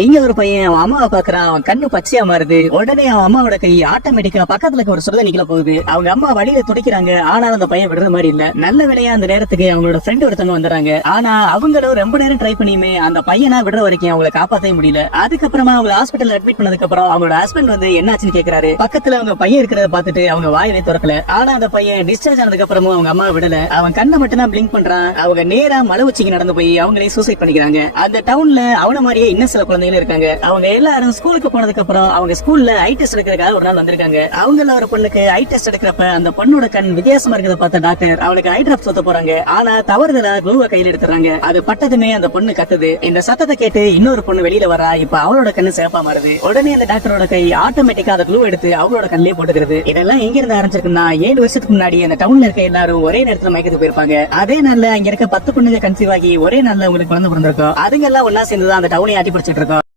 எங்க ஒரு பையன் அவன் அம்மாவை பாக்குறான். அவன் கண்ணு பச்சையா மாறுது. உடனே அவன் அம்மாவோட கை ஆட்டோமேட்டிக்கா பக்கத்துல இருக்க ஒரு சுரத நிக்கல போகுது. அவங்க அம்மா வழியில துடிக்கிறாங்க. ஆனாலும் அந்த பையன் விடுற மாதிரி இல்ல. நல்ல வேலையா அந்த நேரத்துக்கு அவங்களோட ஃப்ரெண்ட் ஒருத்தவங்க வந்துறாங்க. ஆனா அவங்களும் ரொம்ப நேரம் ட்ரை பண்ணியுமே அந்த பையனா விடுற வரைக்கும் அவங்களை காப்பாத்தவே முடியல. அதுக்கப்புறமா அவங்க ஹாஸ்பிட்டல் அட்மிட் பண்ணதுக்கு அப்புறம் அவங்களோட ஹஸ்பண்ட் வந்து என்னாச்சுன்னு கேக்குறாரு. பக்கத்துல அவங்க பையன் இருக்கிறத பாத்துட்டு அவங்க வாயவே திறக்கல. ஆனா அந்த பையன் டிஸ்சார்ஜ் ஆனதுக்கு அப்புறமும் அவங்க அம்மா விடல. அவன் கண்ணை மட்டும் தான் பிளிங்க் பண்றான். அவங்க நேரா மலை உச்சிக்கு நடந்து போய் அவங்களே சூசைட் பண்ணிக்கிறாங்க. அந்த டவுன்ல அவன மாதிரியே இன்னும் சில குழந்தைகள் இருக்காங்க. அவங்க எல்லாரும் ஸ்கூலுக்கு போனதுக்கு அப்புறம் அவங்க ஸ்கூல்ல ஐ டெஸ்ட் எடுக்கிறதுக்காக ஒரு நாள் வந்திருக்காங்க. அவங்கள ஒரு பொண்ணுக்கு ஐ டெஸ்ட் எடுக்கிறப்ப அந்த பொண்ணோட கண் வித்தியாசமா இருக்கிறத பார்த்த டாக்டர் அவளுக்கு ஐ டிராப் சொத்த போறாங்க. ஆனா தவறுதலா குளுவை கையில எடுத்துறாங்க. அது பட்டதுமே அந்த பொண்ணு கத்துது. இந்த சத்தத்தை கேட்டு இன்னொரு பொண்ணு வெளியில வரா. இப்ப அவளோட கண்ணு சேப்பா மாறுது. உடனே அந்த டாக்டரோட கை ஆட்டோமேட்டிக்கா அந்த குளூ எடுத்து அவளோட கண்ணிலே போட்டுக்கிறது. இதெல்லாம் எங்க இருந்து ஆரம்பிச்சிருக்குன்னா 7 வருஷத்துக்கு முன்னாடி அந்த டவுன்ல இருக்க எல்லாரும் ஒரே நேரத்துல மயக்கத்துக்கு போயிருப்பாங்க. அதே நாள்ல அங்க இருக்க 10 பொண்ணுங்க கன்சீவ் ஆகி ஒரே நாள்ல உங்களுக்கு குழந்தை பிறந்திருக்கும். அதுங்க எல்லாம் ஒன்னா சேர்ந்துதான் அந்த டவுனை ஆட்டி பிடிச்சிட்டு இருக்கோம்.